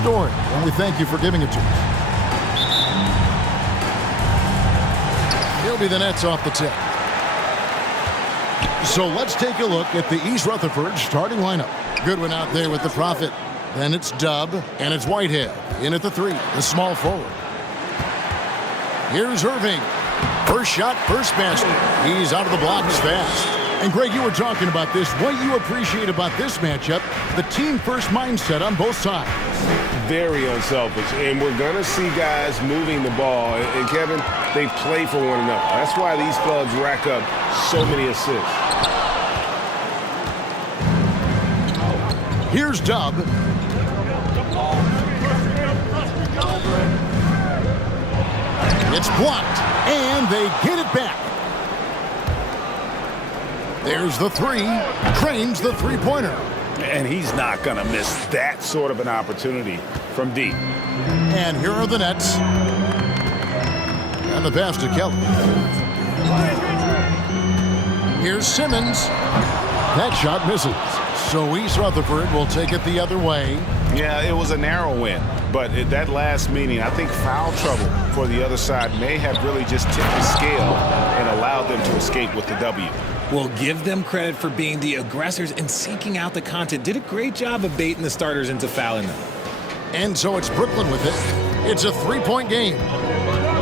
story, and we thank you for giving it to us. He'll be the Nets off the tip. So let's take a look at the East Rutherford starting lineup. Goodwin out there with the Prophet. Then it's Dub, and it's Whitehead in at the 3, the small forward. Here's Irving. First shot, first basket. He's out of the blocks fast. And Greg, you were talking about this. What you appreciate about this matchup, the team-first mindset on both sides. Very unselfish, and we're going to see guys moving the ball. And Kevin, they play for one another. That's why these clubs rack up so many assists. Here's Dub. It's blocked, and they get it back. There's the 3. Trains the three-pointer. And he's not going to miss that sort of an opportunity from deep. And here are the Nets. And the pass to Kelly. Here's Simmons. That shot misses. So East Rutherford will take it the other way. Yeah, it was a narrow win. But at that last meeting, I think foul trouble for the other side may have really just tipped the scale and allowed them to escape with the W. Well, give them credit for being the aggressors and seeking out the content. Did a great job of baiting the starters into fouling them. And so it's Brooklyn with it. It's a 3-point game.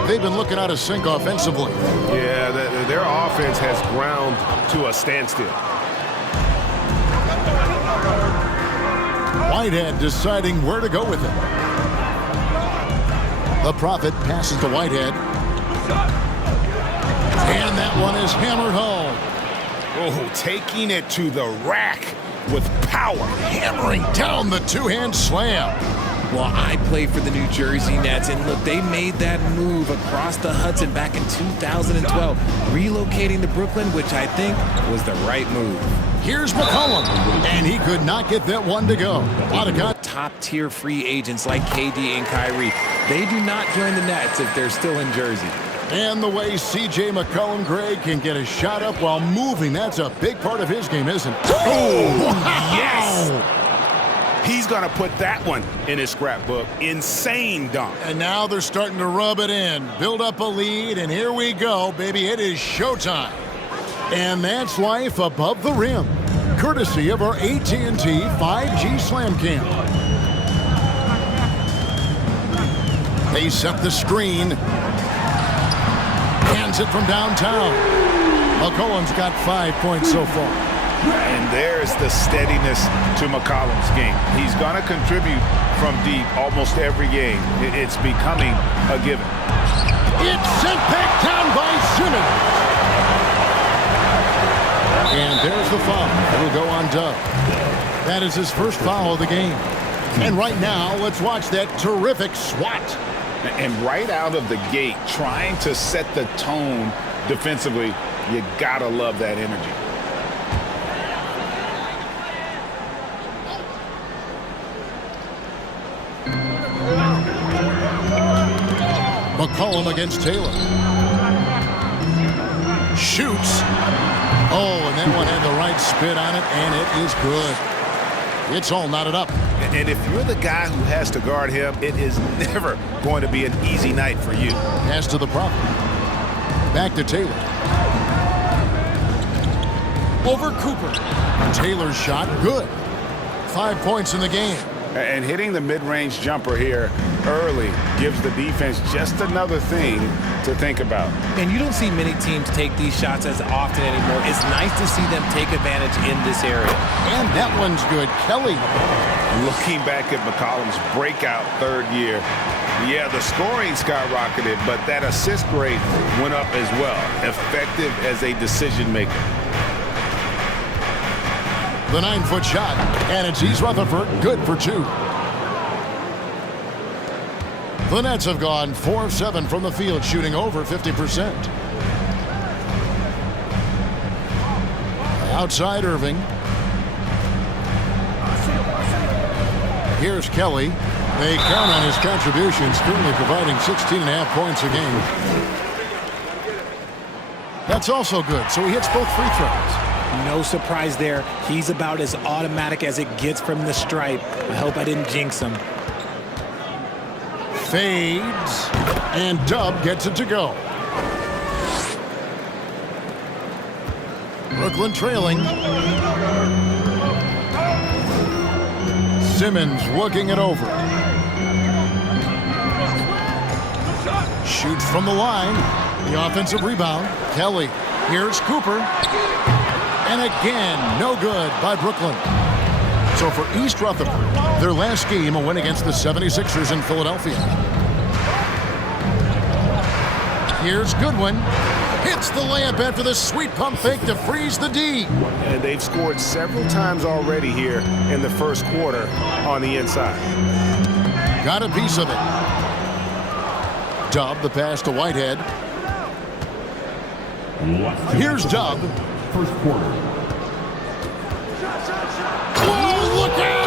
They've been looking out of sync offensively. Yeah, their offense has ground to a standstill. Whitehead deciding where to go with it. The Prophet passes to Whitehead. And that one is hammered home. Oh, taking it to the rack with power. Hammering down the two-hand slam. Well, I play for the New Jersey Nets, and look, they made that move across the Hudson back in 2012, relocating to Brooklyn, which I think was the right move. Here's McCollum, and he could not get that one to go. Top-tier free agents like KD and Kyrie, they do not join the Nets if they're still in Jersey. And the way C.J. McCollum, Greg, can get a shot up while moving, that's a big part of his game, isn't it? Oh, wow. Yes! He's going to put that one in his scrapbook. Insane dunk. And now they're starting to rub it in, build up a lead, and here we go, baby. It is showtime. And that's life above the rim, courtesy of our AT&T 5G Slam Cam. They set the screen. Hands it from downtown. McCollum's got 5 points so far. And there's the steadiness to McCollum's game. He's going to contribute from deep almost every game. It's becoming a given. It's sent back down by Simmons. And there's the foul. It'll go on Dub. That is his first foul of the game. And right now, let's watch that terrific swat. And right out of the gate, trying to set the tone defensively, you got to love that energy. McCollum against Taylor. Shoots. Oh, and that one had the right spin on it, and it is good. It's all knotted up. And if you're the guy who has to guard him, it is never going to be an easy night for you. Pass to the Prophet. Back to Taylor. Over Cooper. Taylor's shot, good. 5 points in the game. And hitting the mid-range jumper here early gives the defense just another thing to think about. And you don't see many teams take these shots as often anymore. It's nice to see them take advantage in this area. And that one's good. Kelly. Looking back at McCollum's breakout third year, yeah, the scoring skyrocketed, but that assist rate went up as well. Effective as a decision maker. The 9-foot shot, and it's East Rutherford, good for 2. The Nets have gone 4 of 7 from the field, shooting over 50%. Outside Irving. Here's Kelly. They count on his contributions, currently providing 16.5 points a game. That's also good, so he hits both free throws. No surprise there. He's about as automatic as it gets from the stripe. I hope I didn't jinx him. Fades. And Dub gets it to go. Brooklyn trailing. Simmons looking it over. Shoots from the line. The offensive rebound. Kelly. Here's Cooper. And again, no good by Brooklyn. So for East Rutherford, their last game, a win against the 76ers in Philadelphia. Here's Goodwin. Hits the layup after the sweet pump fake to freeze the D. And they've scored several times already here in the first quarter on the inside. Got a piece of it. Dub, the pass to Whitehead. Here's Dub. First quarter. Oh, look out!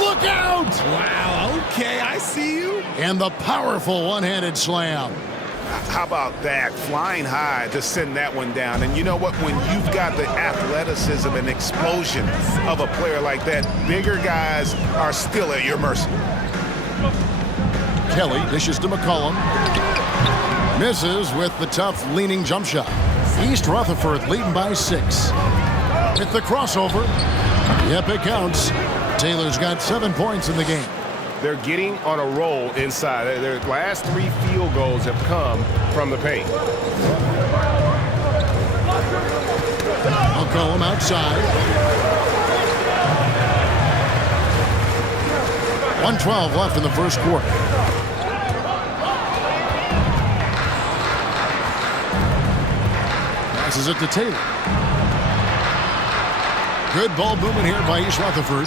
Look out! Wow, okay, I see you. And the powerful one-handed slam. How about that? Flying high to send that one down. And you know what? When you've got the athleticism and explosion of a player like that, bigger guys are still at your mercy. Kelly dishes to McCollum. Misses with the tough leaning jump shot. East Rutherford leading by 6. Hit the crossover. Yep, it counts. Taylor's got 7 points in the game. They're getting on a roll inside. Their last 3 field goals have come from the paint. McCollum outside. 1:12 left in the first quarter. Passes it to Taylor. Good ball movement here by East Rutherford.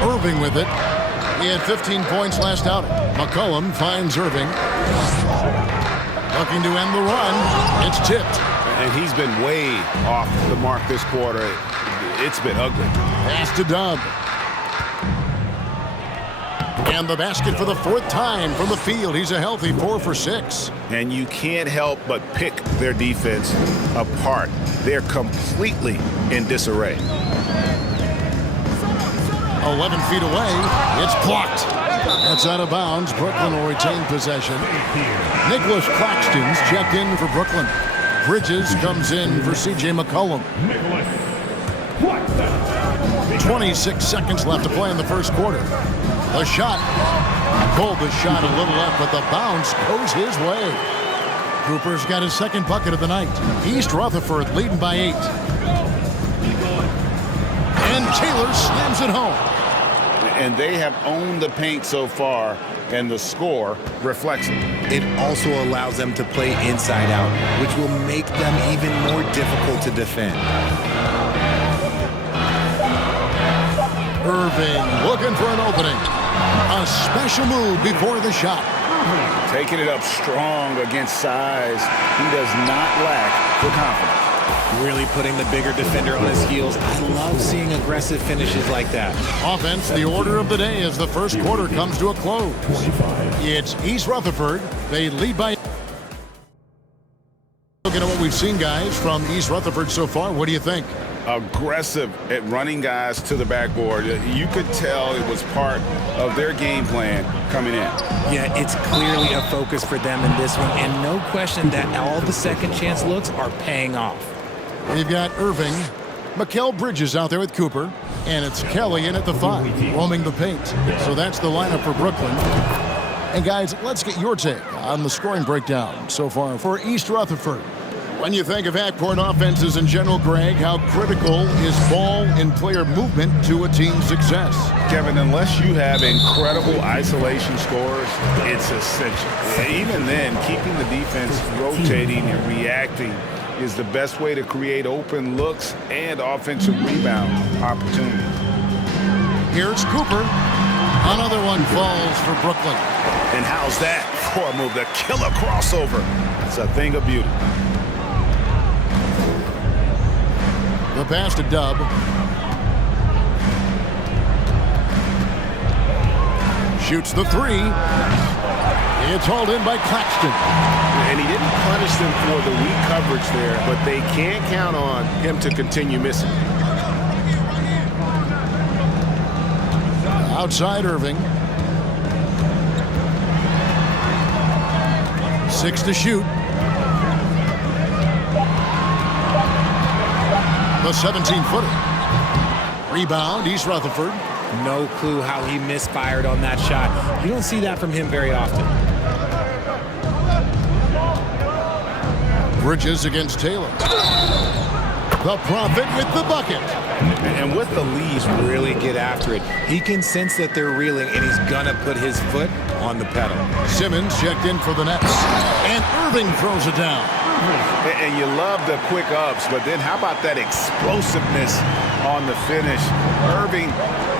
Irving with it. He had 15 points last outing. McCollum finds Irving. Looking to end the run. It's tipped. And he's been way off the mark this quarter. It's been ugly. Pass to Dub. And the basket for the 4th time from the field. He's a healthy 4 for 6. And you can't help but pick their defense apart. They're completely in disarray. 11 feet away. It's blocked. That's out of bounds. Brooklyn will retain possession. Nicholas Claxton's checked in for Brooklyn. Bridges comes in for C.J. McCollum. 26 seconds left to play in the first quarter. The shot. Pulled the shot a little up, but the bounce goes his way. Cooper's got his 2nd bucket of the night. East Rutherford leading by 8. And Taylor slams it home. And they have owned the paint so far, and the score reflects it. It also allows them to play inside out, which will make them even more difficult to defend. Irving looking for an opening. A special move before the shot. Taking it up strong against size. He does not lack for confidence. Really putting the bigger defender on his heels. I love seeing aggressive finishes like that. Offense, the order of the day as the first quarter comes to a close. It's East Rutherford. They lead by... Looking at what we've seen, guys, from East Rutherford so far, what do you think? Aggressive at running guys to the backboard. You could tell it was part of their game plan coming in. Yeah, it's clearly a focus for them in this one, and no question that all the second chance looks are paying off. We've got Irving, Mikal Bridges out there with Cooper, and it's Kelly in at the 5, roaming the paint. So that's the lineup for Brooklyn. And guys, let's get your take on the scoring breakdown so far for East Rutherford. When you think of half-court offenses in general, Greg, how critical is ball and player movement to a team's success? Kevin, unless you have incredible isolation scores, it's essential. Even then, keeping the defense rotating and reacting is the best way to create open looks and offensive rebound opportunities. Here's Cooper. Another one falls for Brooklyn. And how's that for a move? The killer crossover. It's a thing of beauty. The pass to Dub. Shoots the 3. It's hauled in by Claxton. And he didn't punish them for the weak coverage there, but they can't count on him to continue missing. Outside Irving. 6 to shoot. The 17-footer. Rebound, East Rutherford. No clue how he misfired on that shot. You don't see that from him very often. Bridges against Taylor. The Prophet with the bucket. And with the lead, Really get after it. He can sense that they're reeling, and he's gonna put his foot on the pedal. Simmons checked in for the Nets. And Irving throws it down. and you love the quick ups, but then how about that explosiveness on the finish? Irving,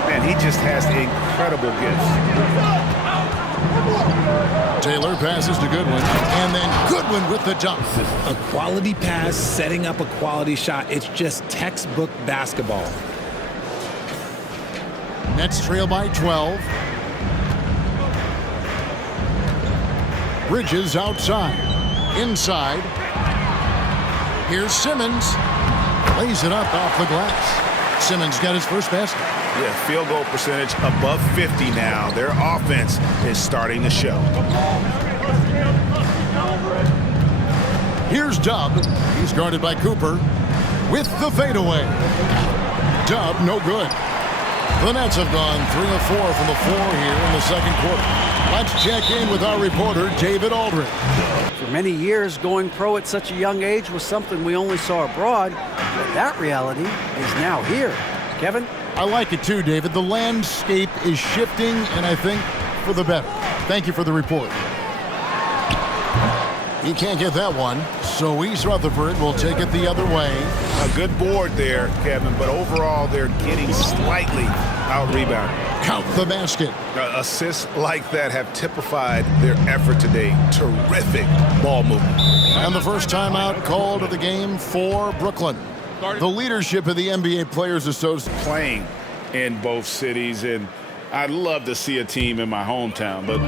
man, he just has incredible gifts. Taylor passes to Goodwin. And then Goodwin with the dunk. A quality pass, setting up a quality shot. It's just textbook basketball. Nets trail by 12. Bridges outside. Inside. Here's Simmons. Lays it up off the glass. Simmons got his first basket. Yeah, field goal percentage above 50 now. Their offense is starting to show. Here's Dub. He's guarded by Cooper with the fadeaway. Dub, no good. The Nets have gone 3 of 4 from the floor here in the second quarter. Let's check in with our reporter, David Aldridge. For many years, going pro at such a young age was something we only saw abroad, but that reality is now here. Kevin? I like it too, David. The landscape is shifting, and I think for the better. Thank you for the report. He can't get that one, so East Rutherford will take it the other way. A good board there, Kevin, but overall they're getting slightly out-rebounded. Count the basket. Assists like that have typified their effort today. Terrific ball movement. And the first timeout called of the game for Brooklyn. The leadership of the NBA Players Association. Playing in both cities, and I'd love to see a team in my hometown, but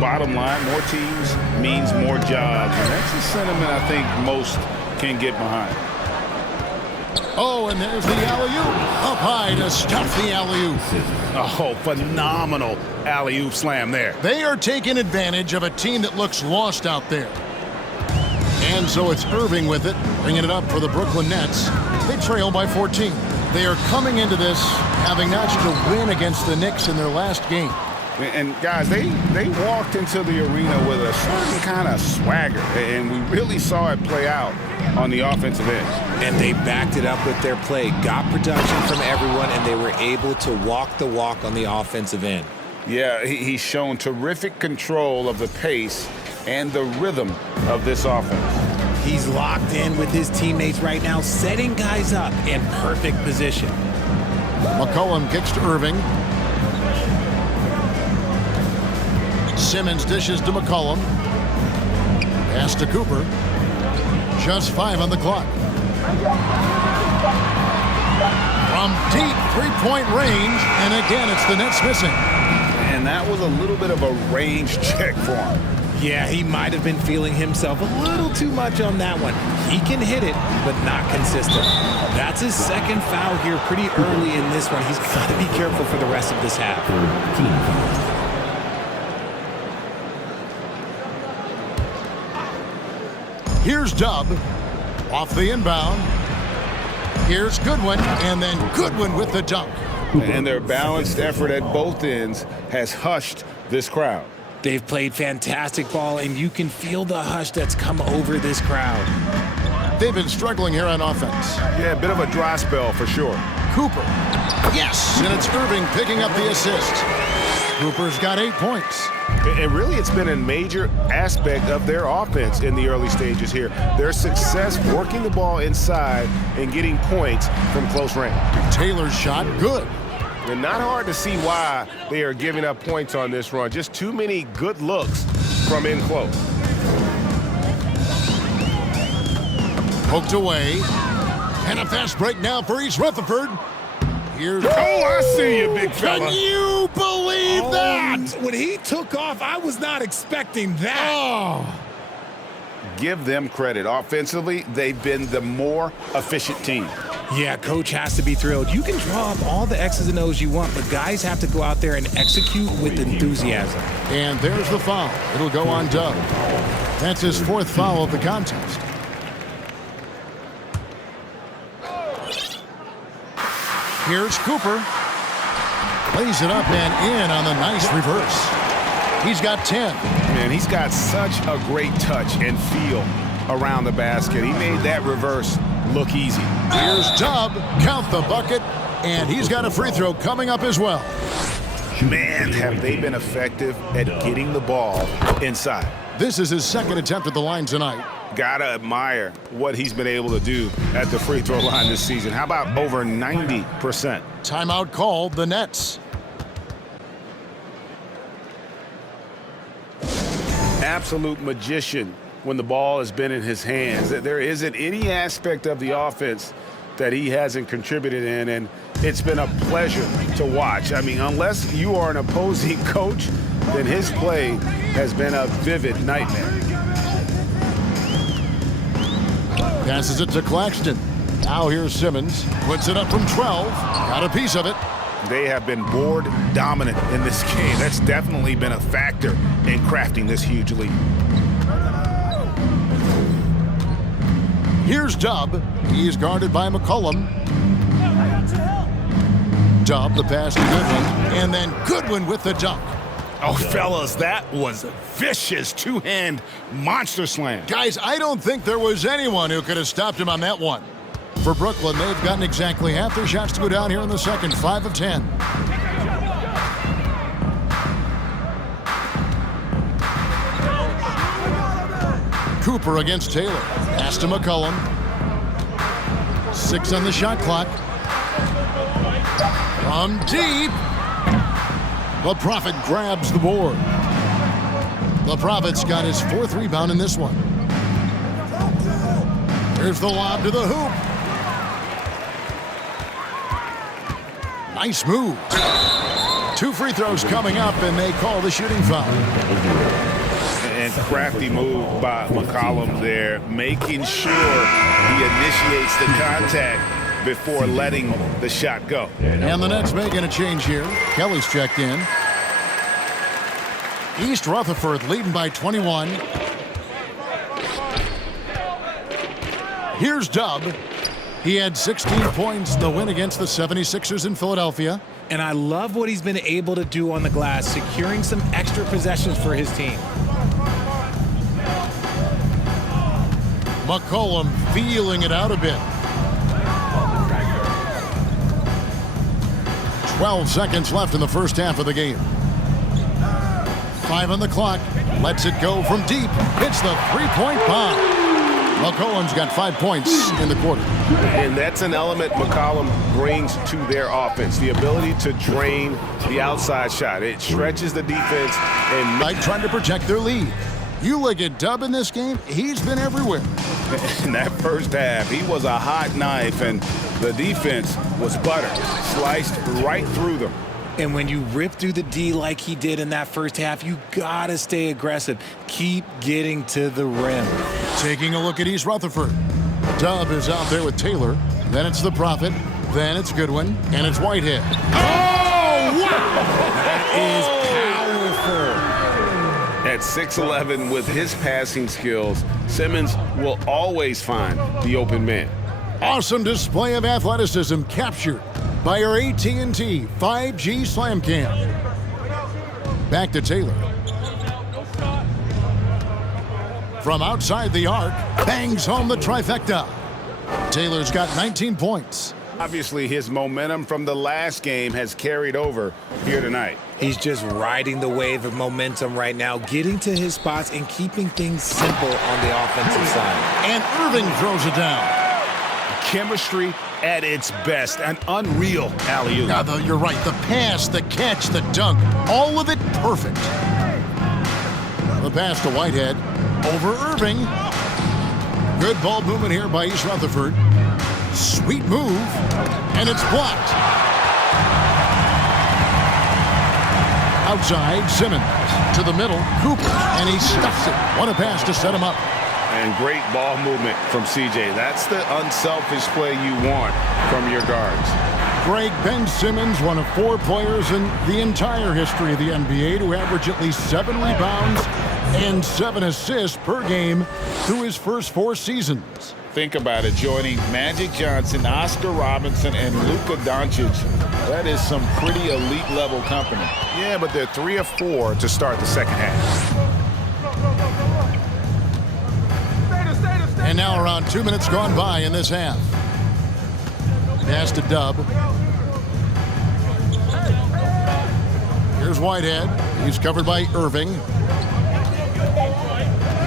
bottom line, more teams means more jobs, and that's a sentiment I think most can get behind. Oh, and there's the alley-oop. Up high to stop the alley-oop. Oh, phenomenal alley-oop slam there. They are taking advantage of a team that looks lost out there. And so it's Irving with it, bringing it up for the Brooklyn Nets. They trail by 14. They are coming into this having notched a win against the Knicks in their last game. And guys, they walked into the arena with a certain kind of swagger, and we really saw it play out on the offensive end. And they backed it up with their play, got production from everyone, and they were able to walk the walk on the offensive end. Yeah, he's shown terrific control of the pace and the rhythm of this offense. He's locked in with his teammates right now, setting guys up in perfect position. McCollum kicks to Irving. Simmons dishes to McCollum. Pass to Cooper. Just 5 on the clock. From deep three-point range, and again, it's the Nets missing. And that was a little bit of a range check for him. Yeah, he might have been feeling himself a little too much on that one. He can hit it, but not consistent. That's his second foul here pretty early in this one. He's got to be careful for the rest of this half. Here's Dub off the inbound. Here's Goodwin, and then Goodwin with the dunk. And their balanced effort at both ends has hushed this crowd. They've played fantastic ball, and you can feel the hush that's come over this crowd. They've been struggling here on offense. Yeah, a bit of a dry spell for sure. Cooper. Yes, and it's Irving picking up the assist. Cooper's got 8 points. And really, it's been a major aspect of their offense in the early stages here. Their success working the ball inside and getting points from close range. Taylor's shot, good. And not hard to see why they are giving up points on this run. Just too many good looks from in close. Poked away. And a fast break now for East Rutherford. Here's... Oh, I see you, big fella. Can you believe that? When he took off, I was not expecting that. Oh. give them credit. Offensively, they've been the more efficient team. Yeah, coach has to be thrilled. You can draw up all the X's and O's you want, but guys have to go out there and execute with enthusiasm. And there's the foul. It'll go on Dub. That's his 4th foul of the contest. Here's Cooper. Lays it up and in on the nice reverse. He's got 10. Man, he's got such a great touch and feel around the basket. He made that reverse look easy. Here's Dub. Count the bucket. And he's got a free throw coming up as well. Man, have they been effective at getting the ball inside. This is his 2nd attempt at the line tonight. Gotta admire what he's been able to do at the free throw line this season. How about over 90%? Timeout called, the Nets. Absolute magician when the ball has been in his hands. There isn't any aspect of the offense that he hasn't contributed in, and it's been a pleasure to watch. I mean, unless you are an opposing coach, then his play has been a vivid nightmare. Passes it to Claxton. Now here's Simmons. Puts it up from 12. Got a piece of it. They have been board dominant in this game. That's definitely been a factor in crafting this huge lead. Here's Dub. He's guarded by McCollum. Dub, the pass to Goodwin. And then Goodwin with the dunk. Oh, fellas, that was a vicious two-hand monster slam. Guys, I don't think there was anyone who could have stopped him on that one. For Brooklyn, they've gotten exactly half their shots to go down here in the second, 5 of 10. Cooper against Taylor. Pass to McCollum. 6 on the shot clock. From deep. The Prophet grabs the board. The Prophet's got his 4th rebound in this one. Here's the lob to the hoop. Nice move. 2 free throws coming up, and they call the shooting foul. And crafty move by McCollum there, making sure he initiates the contact before letting the shot go. And the Nets making a change here. Kelly's checked in. East Rutherford leading by 21. Here's Dub. He had 16 points in the win against the 76ers in Philadelphia. And I love what he's been able to do on the glass, securing some extra possessions for his team. McCollum feeling it out a bit. 12 seconds left in the first half of the game. 5 on the clock. Lets it go from deep. Hits the three-point bomb. McCollum's got 5 points in the quarter. And that's an element McCollum brings to their offense, the ability to drain the outside shot. It stretches the defense and Like trying to protect their lead. You look at Dub in this game, he's been everywhere. In that first half, he was a hot knife, and the defense was butter, sliced right through them. And when you rip through the D like he did in that first half, you gotta stay aggressive. Keep getting to the rim. Taking a look at East Rutherford. Dub is out there with Taylor. Then it's the Prophet. Then it's Goodwin. And it's Whitehead. Oh, wow! That is powerful. at 6'11" with his passing skills, Simmons will always find the open man. Awesome display of athleticism captured by our AT&T 5G Slam Cam. Back to Taylor. From outside the arc, bangs home the trifecta. Taylor's got 19 points. Obviously, his momentum from the last game has carried over here tonight. He's just riding the wave of momentum right now, getting to his spots and keeping things simple on the offensive side. And Irving throws it down. Chemistry at its best, an unreal alley-oop. Now, though, you're right. The pass, the catch, the dunk, all of it perfect. The pass to Whitehead. Over Irving. Good ball movement here by East Rutherford. Sweet move. And it's blocked. Outside, Simmons. To the middle, Cooper. And he stuffs it. What a pass to set him up. And great ball movement from CJ. That's the unselfish play you want from your guards. Greg, Ben Simmons, one of 4 players in the entire history of the NBA to average at least 7 rebounds and 7 assists per game through his first 4 seasons. Think about it, joining Magic Johnson, Oscar Robertson, and Luka Doncic. That is some pretty elite level company. Yeah, but they're 3 of 4 to start the second half. And now around 2 minutes gone by in this half. Pass to Dub. Here's Whitehead. He's covered by Irving.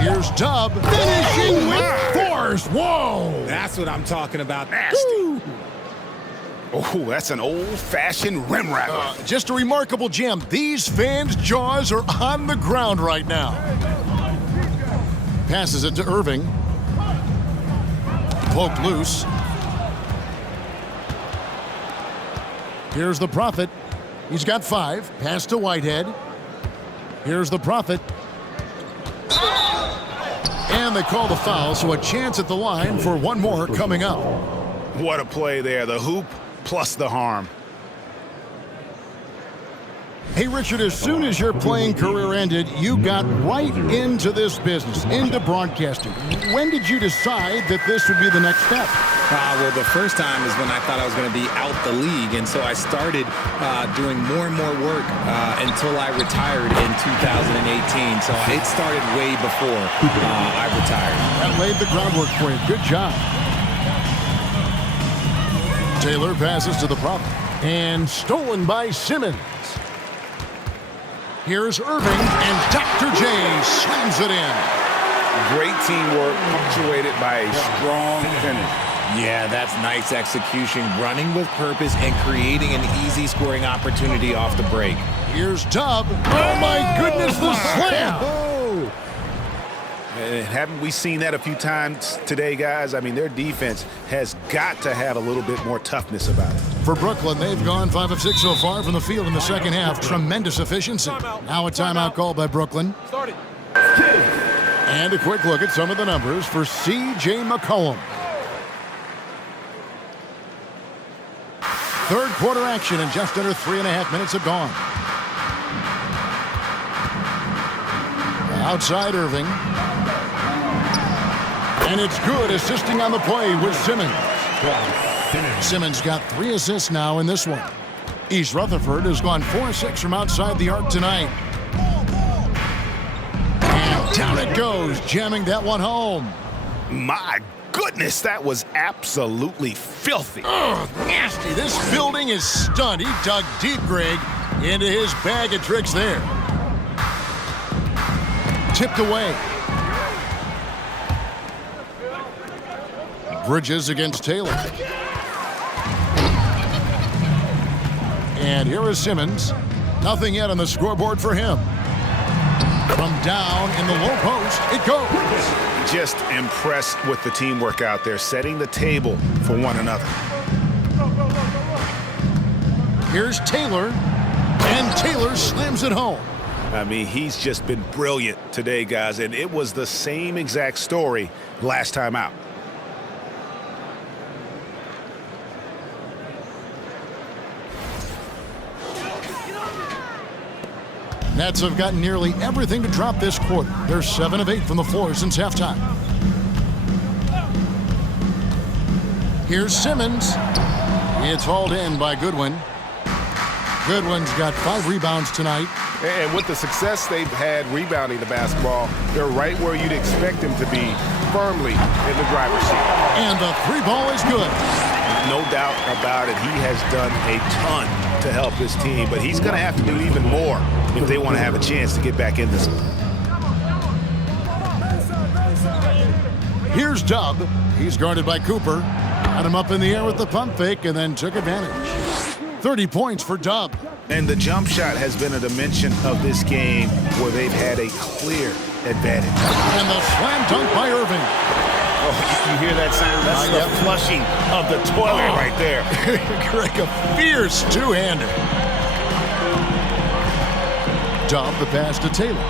Here's Dub. Finishing with force. Whoa! That's what I'm talking about. Nasty. Oh, that's an old-fashioned rim rattler. Just a remarkable gem. These fans' jaws are on the ground right now. Passes it to Irving. Poked loose. Here's the Prophet. He's got 5. Pass to Whitehead. Here's the Prophet. And they call the foul, so a chance at the line for one more coming up. What a play there. The hoop plus the harm. Hey, Richard, as soon as your playing career ended, you got right into this business, into broadcasting. When did you decide that this would be the next step? Well, the first time is when I thought I was going to be out the league, and so I started doing more and more work until I retired in 2018. So it started way before I retired. That laid the groundwork for you. Good job. Taylor passes to the Prophet, and stolen by Simmons. Here's Irving, and Dr. J slams it in. Great teamwork punctuated by a strong finish. Yeah, that's nice execution, running with purpose and creating an easy scoring opportunity off the break. Here's Dub. Oh, my goodness, the slam. Haven't we seen that a few times today, guys? I mean, their defense has got to have a little bit more toughness about it. For Brooklyn, they've gone 5 of 6 so far from the field in the second half. Tremendous efficiency. Now a timeout called by Brooklyn. And a quick look at some of the numbers for C.J. McCollum. Third quarter action, and just under 3.5 minutes have gone. Outside Irving. And it's good, assisting on the play with Simmons. Simmons got 3 assists now in this one. East Rutherford has gone 4-6 from outside the arc tonight. And down it goes, jamming that one home. My goodness, that was absolutely filthy. Oh, nasty. This building is stunned. He dug deep, Greg, into his bag of tricks there. Tipped away. Bridges against Taylor. And here is Simmons. Nothing yet on the scoreboard for him. From down in the low post, it goes. Just impressed with the teamwork out there, setting the table for one another. Here's Taylor, and Taylor slams it home. I mean, he's just been brilliant today, guys, and it was the same exact story last time out. Nets have gotten nearly everything to drop this quarter. They're 7 of 8 from the floor since halftime. Here's Simmons. It's hauled in by Goodwin. Goodwin's got 5 rebounds tonight. And with the success they've had rebounding the basketball, they're right where you'd expect them to be, firmly in the driver's seat. And the 3 ball is good. No doubt about it. He has done a ton to help his team, but he's going to have to do even more if they want to have a chance to get back in this. Here's Dub. He's guarded by Cooper. Got him up in the air with the pump fake and then took advantage. 30 points for Dub. And the jump shot has been a dimension of this game where they've had a clear advantage. And the slam dunk by Irving. Oh, you hear that sound? That's the flushing of the toilet right there. Greg, a fierce two-hander. Dub the pass to Taylor.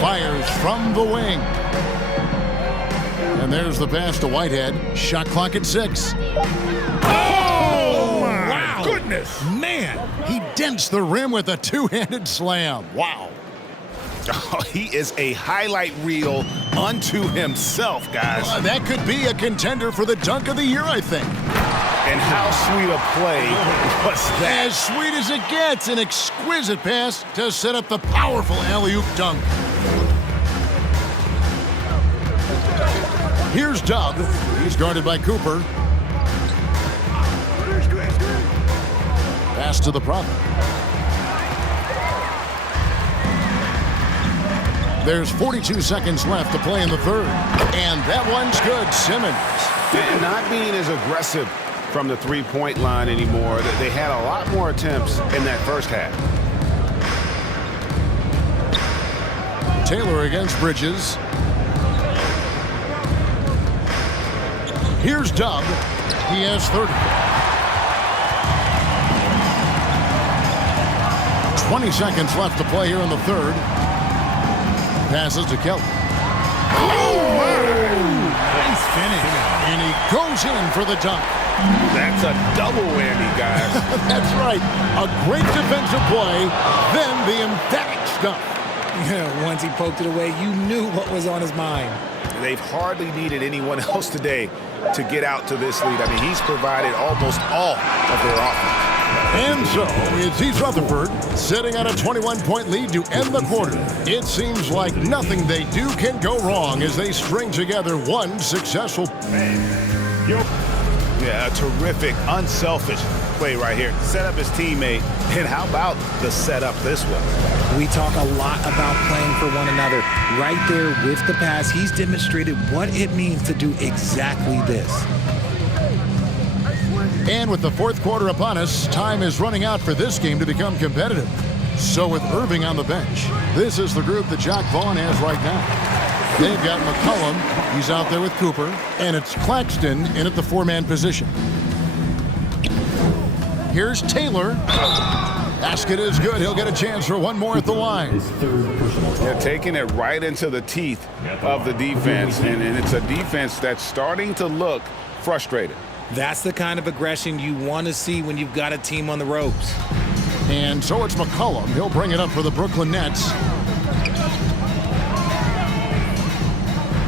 Fires from the wing. And there's the pass to Whitehead. Shot clock at 6. Oh, my Wow. goodness. Man, He dents the rim with a two-handed slam. Wow. Oh, he is a highlight reel unto himself, guys. That could be a contender for the dunk of the year, I think. And how sweet a play was that? As sweet as it gets, an exquisite pass to set up the powerful alley-oop dunk. Here's Dub. He's guarded by Cooper. Pass to the Prophet. There's 42 seconds left to play in the third. And that one's good. Simmons. And not being as aggressive from the three-point line anymore. They had a lot more attempts in that first half. Taylor against Bridges. Here's Dub. He has 30. 20 seconds left to play here in the third. Passes to Kelly. nice finish. And he goes in for the dunk. That's a double whammy, guys. That's right. A great defensive play, then the emphatic stuff. Yeah, once he poked it away, you knew what was on his mind. They've hardly needed anyone else today to get out to this lead. I mean, he's provided almost all of their offense. And so, it's East Rutherford sitting on a 21-point lead to end the quarter. It seems like nothing they do can go wrong as they string together one successful. Yeah, a terrific, unselfish play right here. Set up his teammate, and how about the setup this way? We talk a lot about playing for one another. Right there with the pass, he's demonstrated what it means to do exactly this. And with the fourth quarter upon us, time is running out for this game to become competitive. So with Irving on the bench, this is the group that Jacque Vaughn has right now. They've got McCollum, he's out there with Cooper, and it's Claxton in at the four-man position. Here's Taylor. Basket is good. He'll get a chance for one more at the line. They're taking it right into the teeth of the defense, and it's a defense that's starting to look frustrated. That's the kind of aggression you want to see when you've got a team on the ropes. And so it's McCollum. He'll bring it up for the Brooklyn Nets.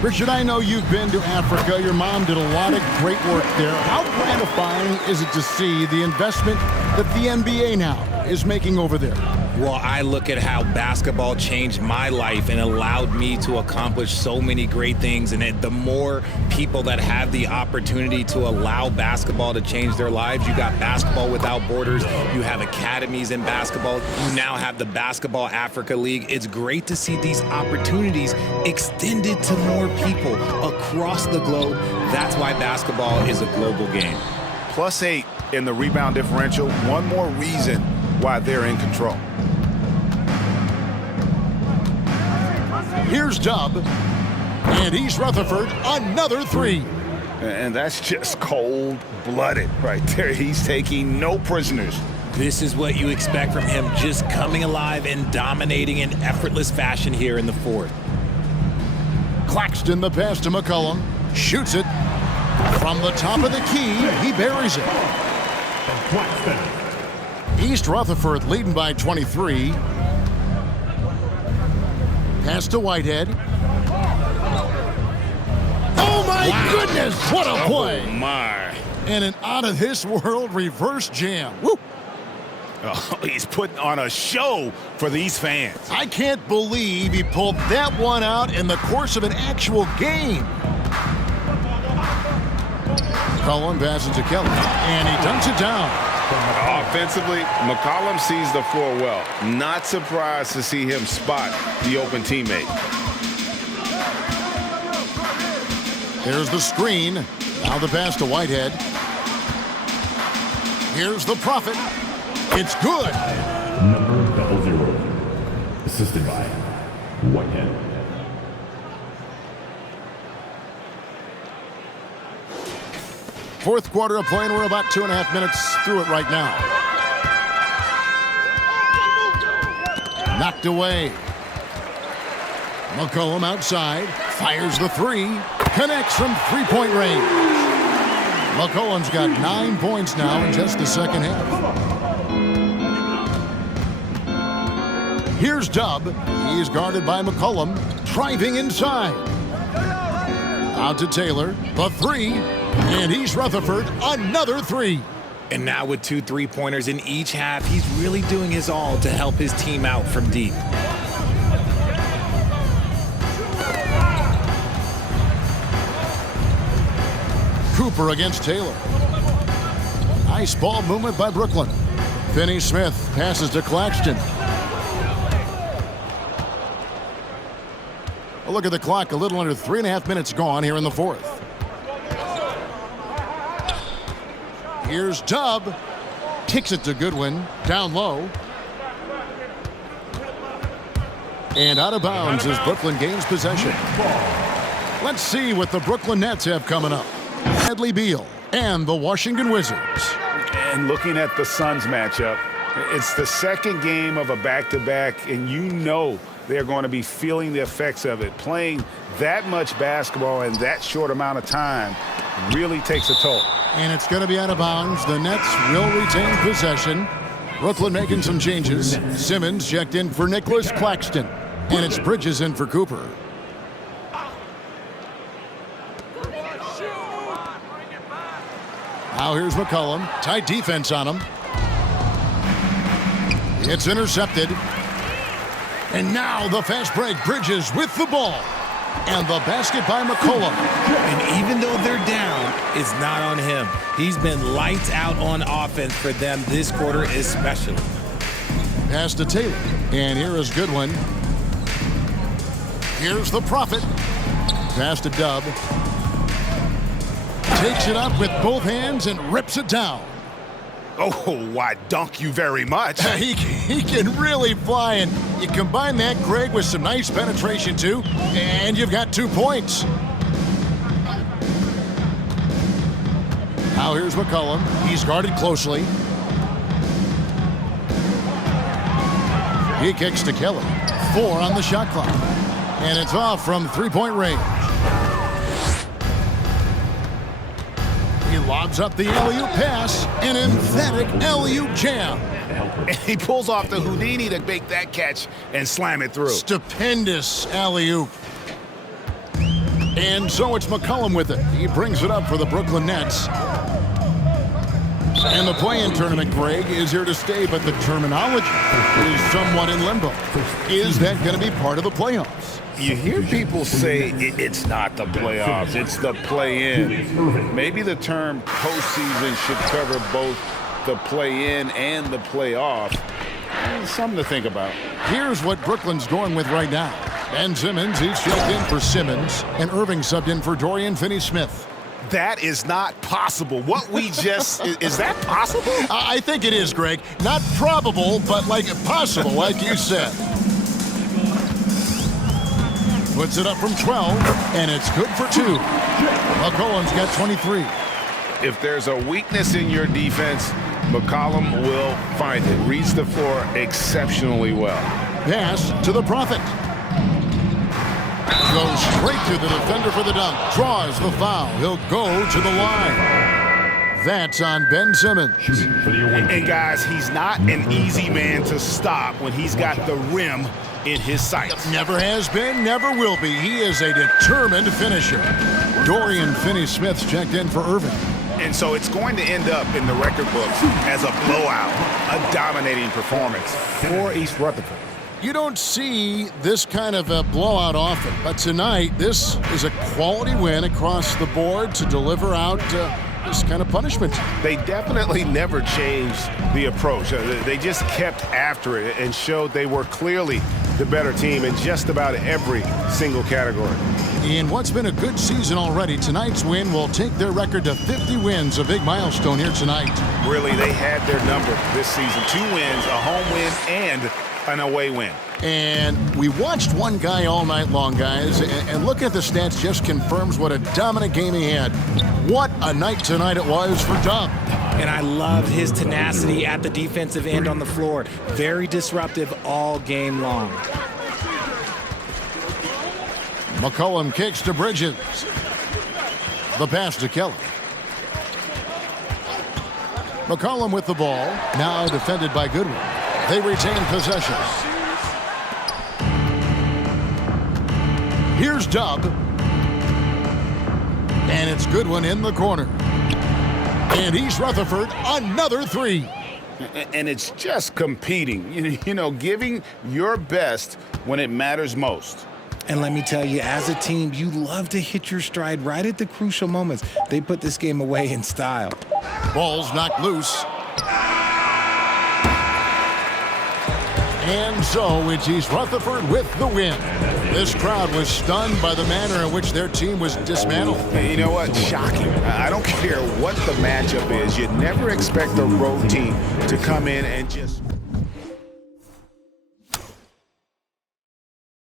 Richard, I know you've been to Africa. Your mom did a lot of great work there. How gratifying is it to see the investment that the NBA now is making over there? Well, I look at how basketball changed my life and allowed me to accomplish so many great things. And the more people that have the opportunity to allow basketball to change their lives, you got Basketball Without Borders, you have academies in basketball, you now have the Basketball Africa League. It's great to see these opportunities extended to more people across the globe. That's why basketball is a global game. +8 in the rebound differential. One more reason why they're in control. Here's Dub. And East Rutherford, another three. And that's just cold-blooded right there. He's taking no prisoners. This is what you expect from him, just coming alive and dominating in effortless fashion here in the fourth. Claxton, the pass to McCollum. Shoots it. From the top of the key, he buries it. East Rutherford leading by 23. Pass to Whitehead. Oh my goodness, what a play! Oh my. And an out-of-this-world reverse jam. Woo! Oh, he's putting on a show for these fans. I can't believe he pulled that one out in the course of an actual game. McCollum passes to Kelly, and he dunks it down. Offensively, McCollum sees the floor well. Not surprised to see him spot the open teammate. There's the screen. Now the pass to Whitehead. Here's the Prophet. It's good. Number 00. Assisted by Whitehead. Fourth quarter of play, and we're about 2.5 minutes through it right now. Knocked away. McCollum outside, fires the three, connects from three-point range. McCollum's got 9 points now in just the second half. Here's Dub. He's guarded by McCollum, driving inside. Out to Taylor, the three, and he's Rutherford, another three. And now with 2 3-pointers in each half, he's really doing his all to help his team out from deep. Cooper against Taylor. Nice ball movement by Brooklyn. Finney-Smith passes to Claxton. A look at the clock, a little under 3.5 minutes gone here in the fourth. Here's Dub. Kicks it to Goodwin, down low. And out of bounds as Brooklyn gains possession. Let's see what the Brooklyn Nets have coming up. Bradley Beal and the Washington Wizards. And looking at the Suns matchup, it's the second game of a back-to-back, and you know they're going to be feeling the effects of it. Playing that much basketball in that short amount of time really takes a toll. And it's going to be out of bounds. The Nets will retain possession. Brooklyn making some changes. Simmons checked in for Nicholas Claxton. And it's Bridges in for Cooper. Now here's McCollum. Tight defense on him. It's intercepted. And now the fast break. Bridges with the ball. And the basket by McCollum. And even though they're down, it's not on him. He's been lights out on offense for them this quarter especially. Pass to Taylor. And here is Goodwin. Here's the Prophet. Pass to Dub. Takes it up with both hands and rips it down. Oh, why, dunk you very much. He can really fly, and you combine that, Greg, with some nice penetration, too, and you've got 2 points. Now here's McCollum. He's guarded closely. He kicks to Kelly. 4 on the shot clock. And it's off from three-point range. He lobs up the alley-oop pass, an emphatic alley-oop jam. And he pulls off the Houdini to make that catch and slam it through. Stupendous alley-oop. And so it's McCollum with it. He brings it up for the Brooklyn Nets. And the play-in tournament, Greg, is here to stay, but the terminology is somewhat in limbo. Is that going to be part of the playoffs? You hear people say it's not the playoffs, it's the play-in. Maybe the term postseason should cover both the play-in and the playoff. Something to think about. Here's what Brooklyn's going with right now. Ben Simmons, he's checked in for Simmons, and Irving subbed in for Dorian Finney-Smith. That is not possible. What we just, is that possible? I think it is, Greg. Not probable, but like possible, like you said. Puts it up from 12, and it's good for 2. McCollum's got 23. If there's a weakness in your defense, McCollum will find it. Reads the floor exceptionally well. Pass to the Prophet. Goes straight to the defender for the dunk. Draws the foul. He'll go to the line. That's on Ben Simmons. And guys, he's not an easy man to stop when he's got the rim in his sights. Never has been, never will be. He is a determined finisher. Dorian Finney-Smith's checked in for Irving. And so it's going to end up in the record books as a blowout, a dominating performance for East Rutherford. You don't see this kind of a blowout often, but tonight this is a quality win across the board to deliver out this kind of punishment. They definitely never changed the approach. They just kept after it and showed they were clearly the better team in just about every single category. In what's been a good season already, tonight's win will take their record to 50 wins, a big milestone here tonight. Really, they had their number this season. 2 wins, a home win, and an away win. And we watched one guy all night long, guys, and look at the stats, just confirms what a dominant game he had. What a night tonight it was for Dub. And I loved his tenacity at the defensive end on the floor. Very disruptive all game long. McCollum kicks to Bridges. The pass to Kelly. McCollum with the ball. Now defended by Goodwin. They retain possession. Here's Dubb. And it's Goodwin in the corner. And he's Rutherford, another three. And it's just competing, you know, giving your best when it matters most. And let me tell you, as a team, you love to hit your stride right at the crucial moments. They put this game away in style. Ball's knocked loose. And so it's East Rutherford with the win. This crowd was stunned by the manner in which their team was dismantled. You know what? Shocking. I don't care what the matchup is. You'd never expect a road team to come in and just...